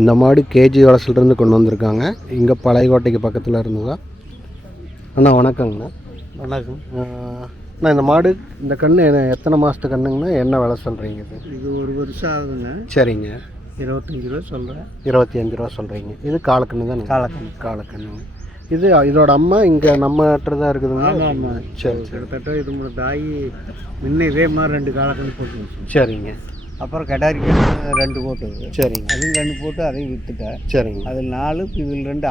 இந்த மாடு கேஜி வளசிலிருந்து கொண்டு வந்திருக்காங்க. இங்கே பழையகோட்டைக்கு பக்கத்தில் இருந்ததா. அண்ணா வணக்கங்கண்ணா. வணக்கம். அண்ணா இந்த மாடு இந்த கன்று எத்தனை மாதத்து கன்றுங்கண்ணா? என்ன விலை சொல்கிறீங்க? இது ஒரு வருஷம் ஆகுதுங்க. சரிங்க. 25 ரூபா சொல்கிறேன். 25 ரூபா சொல்கிறீங்க. இது காலக்கன்று தானே? காலக்கண்ணுங்க. இது இதோட அம்மா இங்கே நம்ம தான் இருக்குதுங்க. ஆமாம். சரி. கிட்டத்தட்ட இது மூணு தாய் முன்ன இதே மாதிரி 2 காலக்கன்று போட்டு. சரிங்க. அப்புறம் கடாரி கன்று 2 போட்டுது. சரிங்க. அதுவும் கன்று போட்டு அதையும் விற்றுட்டேன். சரிங்க. அதில் 4, இதில் 2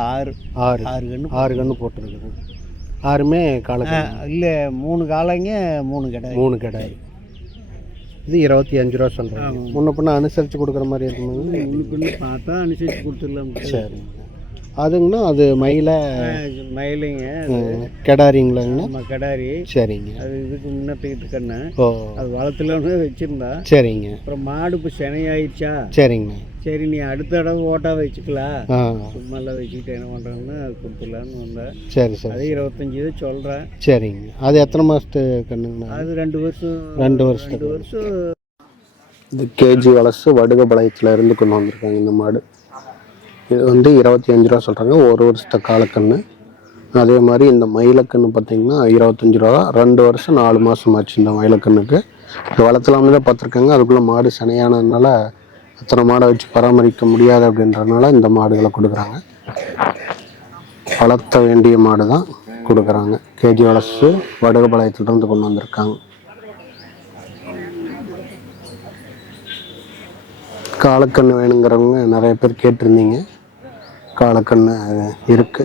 6 கன்று போட்டுருக்குது. 6மே காலக்கன்று இல்லை, 3 காலைங்க 3 கடாரி. இது 25 ரூபா சொல்கிறேன். முன்ன பின்ன அனுசரித்து கொடுக்குற மாதிரி இருக்குங்க. முன்ன பின்ன பார்த்தா அனுசரித்து கொடுத்துடலாம். சரிங்க. அதுங்கண்ணா அது மயிலைங்க கெடாரிங்களாங்கண்ணா? நம்ம கடாரி. சரிங்க. அது இதுக்கு முன்னப்பிக்கிட்டு கண்ணு. ஓ, அது வளர்த்துலன்னு வச்சுருந்தா. சரிங்க. அப்புறம் மாடு இப்போ சினையாயிடுச்சா. சரிங்க. சரி, நீ அடுத்த தடவை ஓட்டா வச்சுக்கலாம், சும்மாலாம் வச்சுக்கிட்டு என்ன பண்ணுறேன்னு கொடுத்துடலான்னு வந்தேன். சரி சரி. அது 25 தான் சொல்கிறேன். சரிங்க. அது எத்தனை மாதத்து கண்ணுங்கண்ணா? அது 2 வருஷம். 2 வருஷம். இது கேஜி வளசு வடுகபாளையத்தில் இருந்து கொண்டு வந்திருக்காங்க இந்த மாடு. இது 25 ரூபா சொல்கிறாங்க. ஒரு வருஷத்த காலக்கன்று. அதே மாதிரி இந்த மயிலக்கன்று பார்த்திங்கன்னா 25 ரூபா. 2 வருஷம் 4 மாதம் ஆச்சு இந்த மயிலக்கண்ணுக்கு. இந்த வளர்த்தலாம்னு தான் பார்த்துருக்காங்க. அதுக்குள்ளே மாடு சனையானதுனால அத்தனை மாடை வச்சு பராமரிக்க முடியாது அப்படின்றனால இந்த மாடுகளை கொடுக்குறாங்க. வளர்த்த வேண்டிய மாடு தான் கொடுக்குறாங்க. கேஜி வளசு வடுகபாளையத்துலேருந்து கொண்டு வந்திருக்காங்க. காலக்கன்று வேணுங்கிறவங்க நிறைய பேர் கேட்டிருந்தீங்க. காலக்கன்று இருக்கு.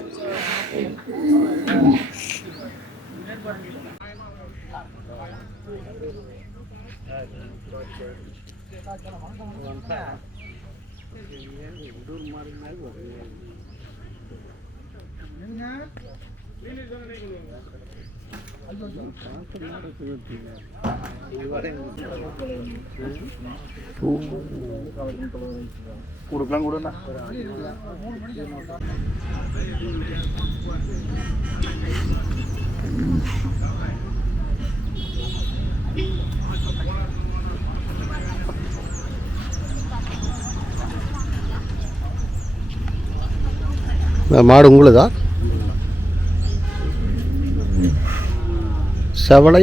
கொடுக்கலாம் கொடுண்ணா. மாடு உங்களுதா? செவலை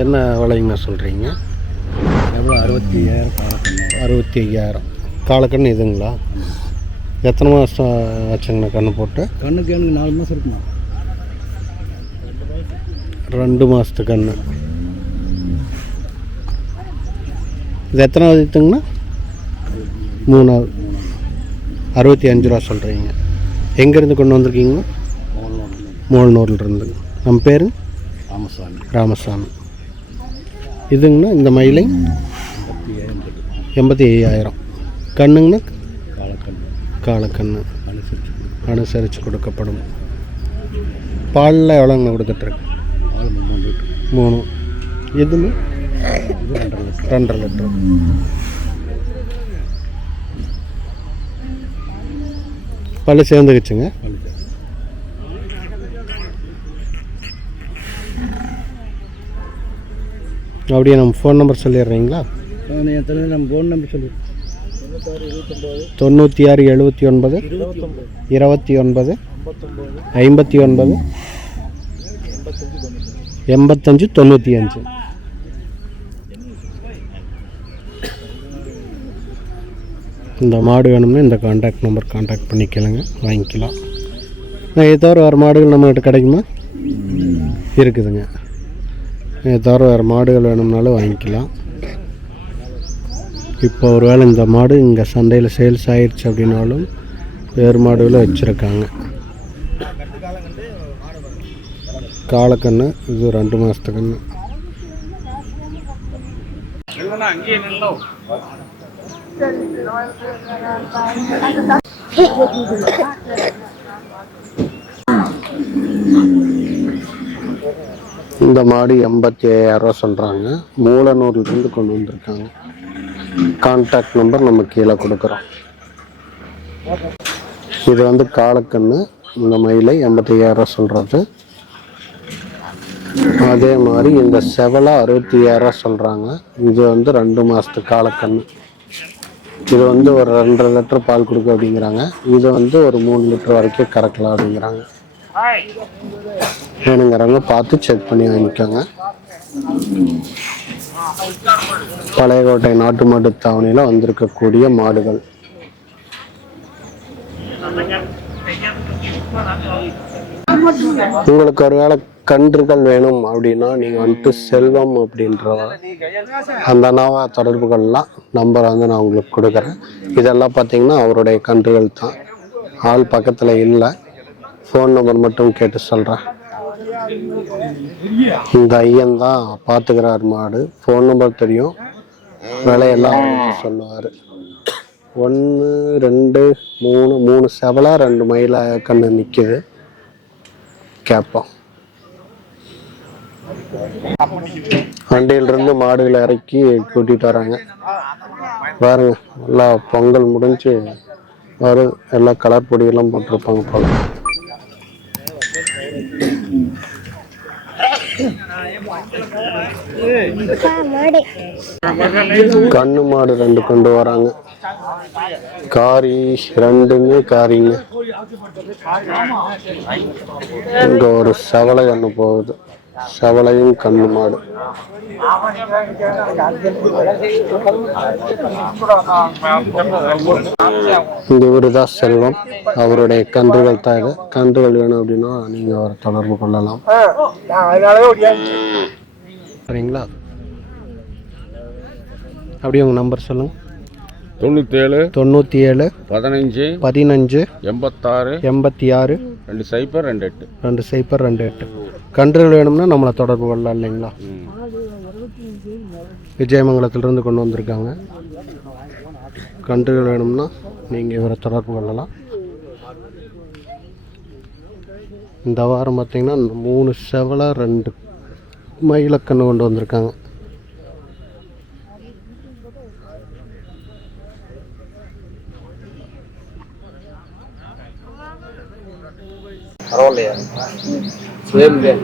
என்ன விலைங்கண்ணா சொல்கிறீங்க? எவ்வளோ? 65,000 காலக்கண்ணு. 65,000 காலக்கண்ணு இதுங்களா? எத்தனை மாதம் ஆச்சுங்கண்ணா கன்று போட்டு? கண்ணுக்கு எனக்கு 4 மாதம் இருக்குமா? 2 மாதத்து கன்று. இது எத்தனாவது இதுங்கண்ணா? 3வது. 65 ரூபா சொல்கிறீங்க. எங்கேருந்து கொண்டு வந்திருக்கீங்களா? மூலனூர்லேருந்து. நம்ம பேர் ராமசாமி. இதுங்கண்ணா இந்த மயிலை 85,000. கண்ணுங்கண்ணா காலக்கண்ணு. அனுசரித்து கொடுக்கப்படும். பாலில் எவ்வளோங்கண்ணா கொடுத்துட்ருக்கு? 3. எதுன்னு 2.5 லிட்டர். பல்லு சேர்ந்துக்குச்சுங்க. அப்படியே நம்ம ஃபோன் நம்பர் சொல்லிடுறீங்களா? நம்ம ஃபோன் நம்பர் சொல்லி 96 79 29 59 85 95. இந்த மாடு வேணும்னா இந்த கான்டாக்ட் நம்பர் கான்டாக்ட் பண்ணிக்கலுங்க, வாங்கிக்கலாம். இதை தவிர வேறு மாடுகள் நம்மகிட்ட கிடைக்குமா? இருக்குதுங்க. இதை தவிர வேறு மாடுகள் வேணும்னாலும் வாங்கிக்கலாம். இப்போ ஒரு வேளை இந்த மாடு இங்கே சந்தையில் சேல்ஸ் ஆயிடுச்சு அப்படின்னாலும் வேறு மாடுகளை வச்சுருக்காங்க. காலக்கன்று இது 2 மாதத்து கன்று. இந்த மாடு 85,000 ரூபா சொல்கிறாங்க. மூலனூர்லேருந்து கொண்டு வந்திருக்காங்க. கான்டாக்ட் நம்பர் நம்ம கீழே கொடுக்குறோம். இது காலக்கன்று. இந்த மயிலை 85,000 ரூபா சொல்கிறது. அதே மாதிரி இந்த செவலை 65,000 ரூபா சொல்கிறாங்க. இது 2 மாதத்து காலக்கன்று. இது வந்து ஒரு 2.5 லிட்டர் பால் கொடுக்கும் அப்படிங்கிறாங்க. இது வந்து ஒரு 3 லிட்டர் வரைக்கும் கறக்கலாம் அப்படிங்கிறாங்க. வேணுங்கிறவங்க பார்த்து செக் பண்ணி வாங்கிக்கோங்க. பழையகோட்டை நாட்டு மாட்டு தாவணியில் வந்திருக்கக்கூடிய மாடுகள். உங்களுக்கு ஒருவேளை கன்றுகள் வேணும் அப்படின்னா நீங்கள் வந்துட்டு செல்வம் அப்படின்ற அந்த அண்ணாவை தொடர்பு கொள்ளலாம். நம்பரை வந்து நான் உங்களுக்கு கொடுக்குறேன். இதெல்லாம் பார்த்தீங்கன்னா அவருடைய கன்றுகள் தான். ஆள் பக்கத்தில் இல்லை. ஃபோன் நம்பர் மட்டும் கேட்டு சொல்கிறேன். இந்த ஐயன் தான் பார்த்துக்கிறார் மாடு. ஃபோன் நம்பர் தெரியும், விலையெல்லாம் சொல்லுவார். 1 2 3 செவலை 2 மயில கண்ணு நிற்கிது. கேட்போம். வண்டியிலிருந்து மாடுகளை இறக்கி கூட்டிகிட்டு வராங்க. பாருங்க, நல்லா பொங்கல் முடிஞ்சு வரும். எல்லாம் கலர் பொடியெல்லாம் போட்டிருப்பாங்க போல. கண்ணு மாடு 2 கொண்டு வராங்க. காரி 2மே காரிங்க. இங்க ஒரு செவலை ஒன்று போகுது. செவலையும் கண்ணு மாடு. இந்த ஊரு தான் செல்வம். அவருடைய கன்றுகள் தான் இது. கன்றுகள் வேணும் அப்படின்னா நீங்க அவரை தொடர்பு கொள்ளலாம். சரிங்களா? அப்படியே உங்க நம்பர் சொல்லுங்க. 97 97 15 15 86 86 2028 2028. கன்றுகள் வேணும்னா நம்மளை தொடர்பு கொள்ளலாம் இல்லைங்களா? விஜயமங்கலத்திலிருந்து கொண்டு வந்திருக்காங்க. கன்றுகள் வேணும்னா நீங்கள் இவரை தொடர்பு கொள்ளலாம். இந்த வாரம் பார்த்தீங்கன்னா 3 செவலை 2 மயிலக்கன்று கொண்டு வந்திருக்காங்க. பரவாயில்லையா? சேம் சரி.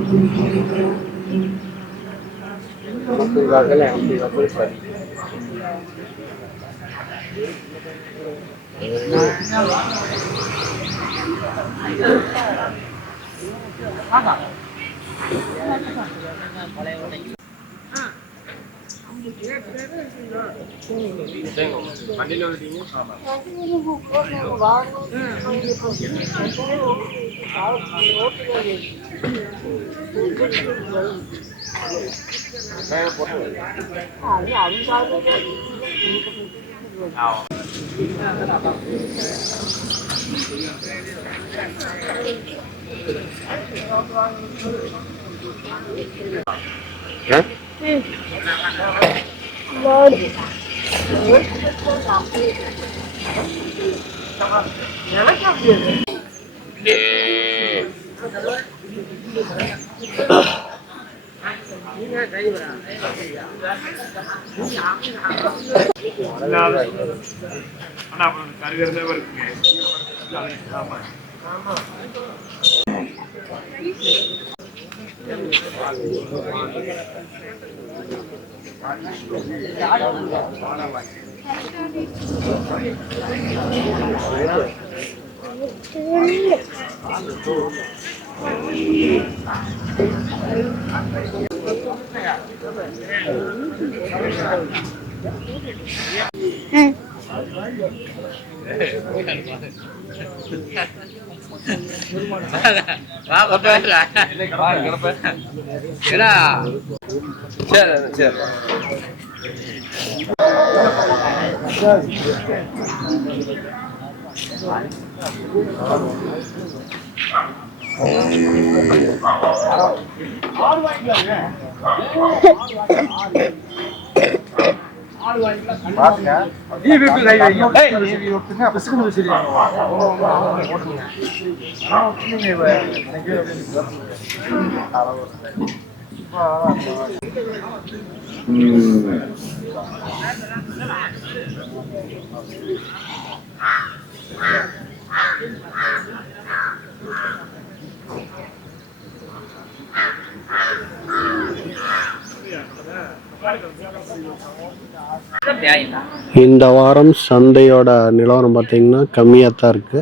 இந்த வாரம் சந்தையோட நிலவரம் பார்த்தீங்கன்னா கம்மியாக தான் இருக்கு.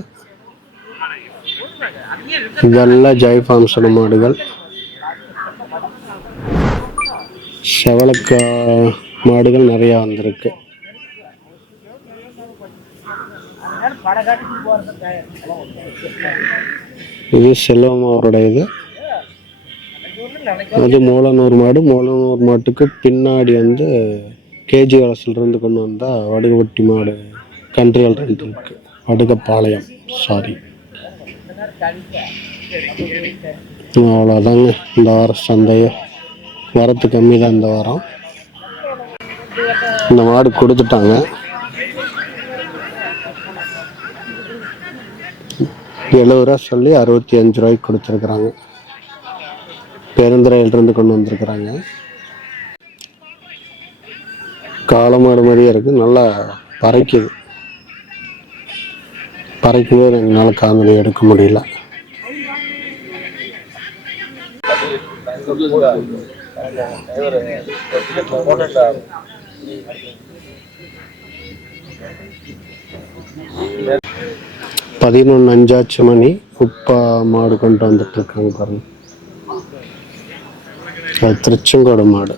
இதெல்லாம் ஜெய் ஃபார்ம்ஸோட மாடுகள். செவலக்க மாடுகள் நிறையா வந்திருக்கு. இது செல்வம் அவருடையது. அது மூலனூர் மாடு. மூலனூர் மாட்டுக்கு பின்னாடி வந்து கேஜி வளசிலிருந்து கொண்டு வந்தால் வடுகப்பட்டி மாடு கன்றுகள் 2 இருக்கு. வடுகப்பாளையம் சாரி. அவ்வளோதாங்க இந்த வாரம் சந்தையை. வரத்து கம்மி தான் இந்த வாரம். இந்த மாடு கொடுத்துட்டாங்க. ரூபா சொல்லி 65 ரூபாய்க்கு கொடுத்துருக்குறாங்க. பெருந்துறையிலிருந்து கொண்டு வந்திருக்கிறாங்க. காளமாடு மாதிரியே இருக்கு. நல்லா பறைக்குது. பறைக்கும்போது எங்களால் காணொலி எடுக்க முடியல. பதினொன்று 5 மணி. உப்பா மாடு கொண்டு வந்துட்டு இருக்காங்க பாருங்க. அது திருச்செங்கோடு மாடு.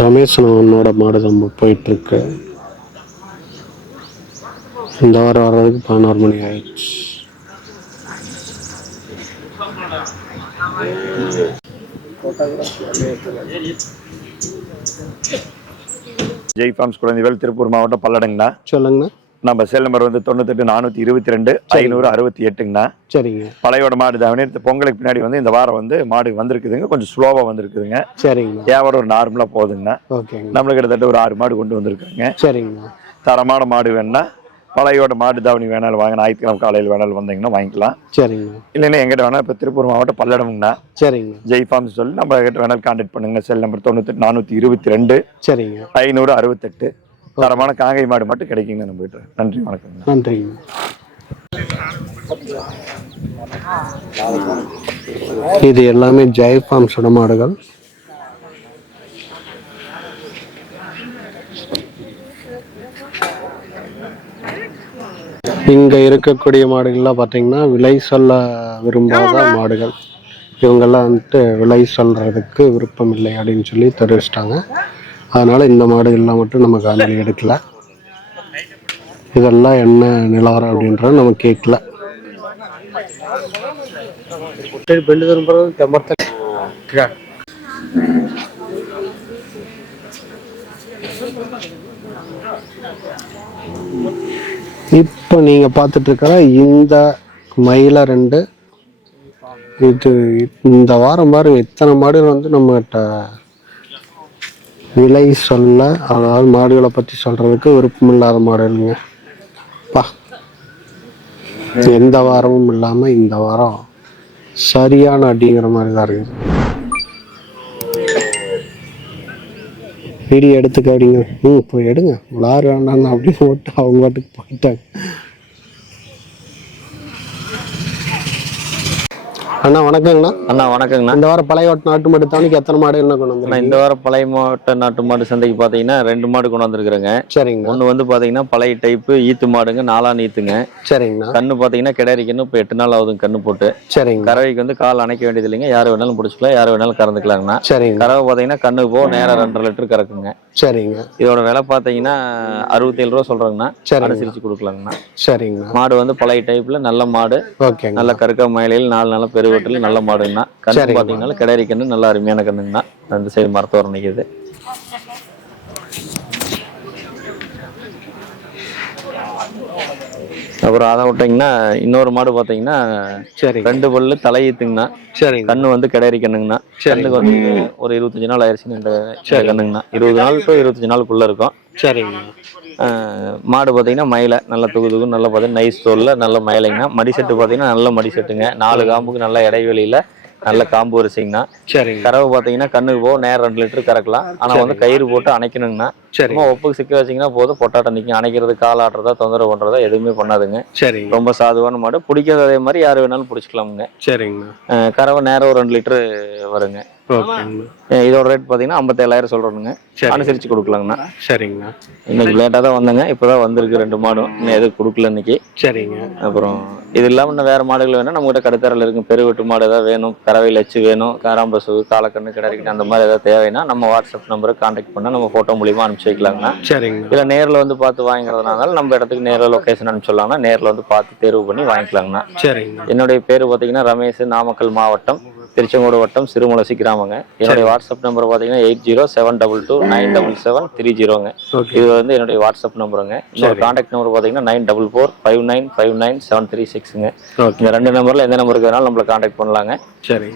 ரமேசனோட மாடு நம்ம போயிட்டு இருக்கு. இந்த வாரம் வர்றதுக்கு 11 மணி ஆயிடுச்சு. ஜெய் ஃபார்ம்ஸ் குழந்தைகள், திருப்பூர் மாவட்டம், பல்லடங்கண்ணா. சொல்லுங்கண்ணா. நம்ம செல் நம்பர் வந்து 98 422 568ங்கண்ணா. சரிங்க. பழையோட மாடு தான். பொங்கலுக்கு பின்னாடி வந்து இந்த வாரம் வந்து மாடு வந்திருக்குதுங்க. கொஞ்சம் ஸ்லோவாக வந்திருக்குதுங்க. சரிங்க. வியாபாரம் ஒரு நார்மலாக போகுதுங்கண்ணா. ஓகேங்க. நம்மளுக்கு கிட்டத்தட்ட ஒரு 6 மாடு கொண்டு வந்திருக்குங்க. சரிங்கண்ணா. தரமான மாடு வேணுன்னா பழையோட மாடு தாவணி வேணாலும் வாங்க. ஞாயிற்றுக்கிழமை காலையில் வேணாலும் வந்தீங்கன்னா வாங்கிக்கலாம். சரிங்க. இல்லைன்னா எங்கிட்ட வேணால் இப்போ திருப்பூர் மாவட்டம் பல்லடம்ங்கண்ணா. சரிங்க. ஜெய் ஃபார்ம்ஸ் சொல்லி நம்ம கிட்ட வேணாலும் கான்டாக்ட் பண்ணுங்க. செல் நம்பர் 98 422 சரிங்க 568. தரமான காங்கை மாடு மட்டும் கிடைக்குங்க நம்ம கிட்ட. நன்றி, வணக்கம். நன்றிங்க. இது எல்லாமே ஜெய் ஃபார்ம்ஸோட மாடுகள். இங்கே இருக்கக்கூடிய மாடுகள்லாம் பார்த்தீங்கன்னா விலை சொல்ல விரும்பாத மாடுகள். இவங்கெல்லாம் வந்துட்டு விலை சொல்கிறதுக்கு விருப்பம் இல்லை அப்படின்னு சொல்லி தெரிவிச்சிட்டாங்க. அதனால் இந்த மாடுகள்லாம் மட்டும் நம்ம காணொலி எடுக்கல. இதெல்லாம் என்ன நிலவரம் அப்படின்றத நம்ம கேட்கல. இப்போ நீங்கள் பார்த்துட்டு இருக்கிற இந்த மயில 2 இது இந்த வாரம் பாருங்க இத்தனை மாடுகள் வந்து நம்மகிட்ட விலை சொல்ல, அதாவது மாடுகளை பற்றி சொல்கிறதுக்கு விருப்பம் இல்லாத மாடுகளுங்க. எந்த வாரமும் இல்லாமல் இந்த வாரம் சரியான அடிங்கிற மாதிரி தான் இருக்குது. வீடியோ எடுத்துக்க அப்படிங்க. போய் எடுங்க. விளாட வேண்டாம் அப்படின்னு போட்டு அவங்க பாட்டுக்கு போயிட்டாங்க. அண்ணா வணக்கங்கண்ணா. அண்ணா வணக்கங்கண்ணா. இந்த வாரம் பழைய நாட்டு மாடு தானிக்கு எத்தனை மாடு என்ன கொண்டு வந்து? இந்த வாரம் பழைய மாவட்ட நாட்டு மாடு சந்தைக்கு பார்த்தீங்கன்னா 2 மாடு கொண்டு வந்துருக்குறேங்க. சரிங்க. ஒன்று வந்து பார்த்தீங்கன்னா பழைய டைப்பு ஈத்து மாடுங்க, 4 ஈத்துங்க. சரிங்கண்ணா. கண்ணு பார்த்தீங்கன்னா கிடாரிக்கன்னு இப்போ 8 நாள் ஆகுதுங்க கண்ணு போட்டு. சரிங்க. கறவைக்கு வந்து கால் அணைக்க வேண்டியது இல்லைங்க. யார் வேணாலும் பிடிச்சிக்கலாம், யார் வேணாலும் கறந்துக்கலாங்கண்ணா. சரிங்க. கறவை பார்த்தீங்கன்னா கண்ணு போ நேரம் 2.5 லிட்டர் கறக்குங்க. சரிங்க. இதோட விலை பார்த்தீங்கன்னா 67 ரூபா சொல்றாங்கண்ணா. அனுசரிச்சு கொடுக்கலாங்கண்ணா. சரிங்க. மாடு வந்து பழைய டைப்ல நல்ல மாடு. ஓகே. நல்ல கருக்க மயிலையில் 4 நாள் பெருவட்டில் நல்ல மாடுங்கண்ணா. கண்ணு பார்த்தீங்கன்னா கிடாரி கண்ணு நல்ல அருமையான கண்ணுங்கண்ணா. 2 சைடு மரத்தோரம் நிற்கிது. அப்புறம் அதை விட்டிங்கன்னா இன்னொரு மாடு பார்த்தீங்கன்னா 2 பல்லு தலையீத்துங்கண்ணா. சரி. கண்ணு வந்து கிடாரி கண்ணுங்கண்ணா. கண்ணுக்கு வந்து ஒரு 25 நாள் ஆயிடுச்சுன்னு இந்த கண்ணுங்கண்ணா. 20 நாள் டு 25 நாளுக்குள்ள இருக்கும். சரிங்க. மாடு பார்த்தீங்கன்னா மயிலை நல்ல துகு நல்லா பார்த்தீங்கன்னா நைஸ் தோலில் நல்ல மயிலைங்கண்ணா. மடி செட்டு பார்த்தீங்கன்னா நல்ல மடி செட்டுங்க. 4 காம்புக்கு நல்ல இடைவெளியில் நல்ல காம்பு வரிசைங்கண்ணா. சரி. கறவை பார்த்தீங்கன்னா கண்ணுக்கு போக நேரம் 2 லிட்டர் கறக்கலாம். ஆனால் வந்து கயிறு போட்டு அணைக்கணுங்கண்ணா. சரி. சும்மா ஒப்புக்கு சிக்க வச்சிங்கன்னா போதும், பொட்டாட்டம் நிற்கும். அணைக்கிறது, கால் ஆட்டுறதா, தொந்தரவு பண்ணுறதா எதுவுமே பண்ணாதுங்க. சரி. ரொம்ப சாதுவான மாடு. பிடிக்கிறது அதே மாதிரி யார் வேணாலும் பிடிச்சிக்கலாமுங்க. சரிங்கண்ணா. கறவை நேரம் ஒரு 2 லிட்டரு வருங்க. ஓகேங்கண்ணா. இதோட ரேட் பார்த்தீங்கன்னா 57,000 சொல்கிறோனுங்க. அனுசரித்து கொடுக்கலாங்கண்ணா. சரிங்கண்ணா. இன்னைக்கு லேட்டாக தான் வந்தேங்க. இப்போ தான் வந்திருக்கு 2 மாடும். இன்னும் எதுவும் கொடுக்கல இன்னைக்கு. சரிங்க. அப்புறம் இது இல்லாமல் இன்னும் வேறு மாடுகள் வேணும் நம்மகிட்ட கடுத்தரில் இருக்கும். பெருவெட்டு மாடு ஏதாவது வேணும், கறவையில் வச்சு வேணும், காராம்பசு, காலக்கண்ணு, கிடரிக்கிட்டு அந்த மாதிரி ஏதாவது தேவைன்னா நம்ம வாட்ஸ்அப் நம்பருக்கு கான்டாக்ட் பண்ணால் நம்ம ஃபோட்டோ மூலியமாக அனுப்பிச்சி வைக்கலாங்கண்ணா. சரிங்க. இல்லை நேரில் வந்து பார்த்து வாங்கிக்கிறதுனால நம்ம இடத்துக்கு நேரில் லொக்கேஷன் அனுப்பிச்சிடலாம்னா நேரில் வந்து பார்த்து தேர்வு பண்ணி வாங்கிக்கலாங்கண்ணா. சரிங்க. என்னுடைய பேர் பார்த்தீங்கன்னா ரமேஷ், நாமக்கல் மாவட்டம், திருச்செங்கோடு வட்டம், சிறுமுளசி கிராமங்க. என்னுடைய வாட்ஸ்அப் நம்பர் பார்த்தீங்கன்னா 8072229730ங்க. இது வந்து என்னுடைய வாட்ஸ்அப் நம்பருங்க. இன்னொரு கான்டாக்ட் நம்பர் பார்த்தீங்கன்னா 9445959736ங்க. இந்த 2 நம்பரில் எந்த நம்பருக்கு வேணாலும் நம்மளை கான்டாக்ட் பண்ணலாங்க. சரி.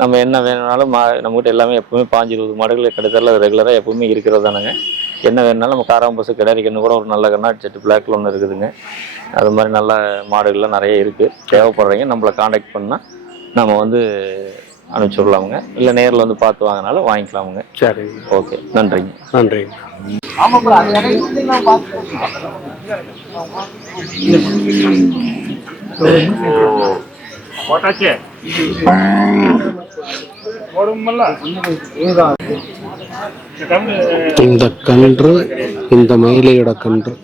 நம்ம என்ன வேணும்னாலும் நம்மகிட்ட எல்லாமே எப்பவுமே 15-20 மாடுகள் கிடைத்தால ரெகுலராக எப்பவுமே இருக்கிறது தானுங்க. என்ன வேணுனாலும் நம்ம காராம்பசு, கிடாரிக்கண்ணு கூட ஒரு நல்ல கண்ணாடி செட்டு பிளாக்ல ஒன்று இருக்குதுங்க. அது மாதிரி நல்ல மாடுகள்லாம் நிறைய இருக்குது. தேவைப்படுறீங்க நம்மளை கான்டாக்ட் பண்ணால் நம்ம வந்து அனுப்பிச்சி விடலாமுங்க. இல்லை நேரில் வந்து பார்த்து வாங்கினாலும் வாங்கிக்கலாமுங்க. சரி. ஓகே, நன்றிங்க. நன்றிங்க. இந்த கன்று இந்த மயிலையோட கன்று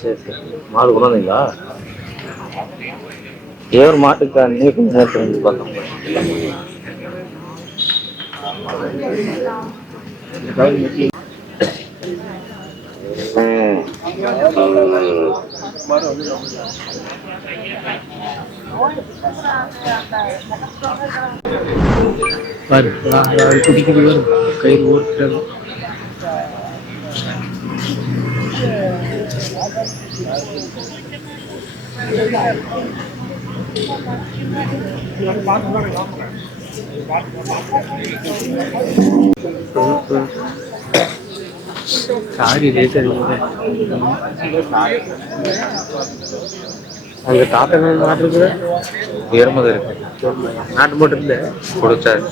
சரி சரி. மாடு கொண்டாந்தீங்களா? ஏஒரு மாட்டுக்கு நீர் கொஞ்சம் நேரத்தில் வந்து பார்த்தோம். குடிக்கிறது கயிறு ஓட்டுறது சாரி ரேட் அங்கே தாத்தா மாட்டு இருக்குது, உயர்மது இருக்கு. நாட்டு போட்டு இல்லை கொடுத்தாரு.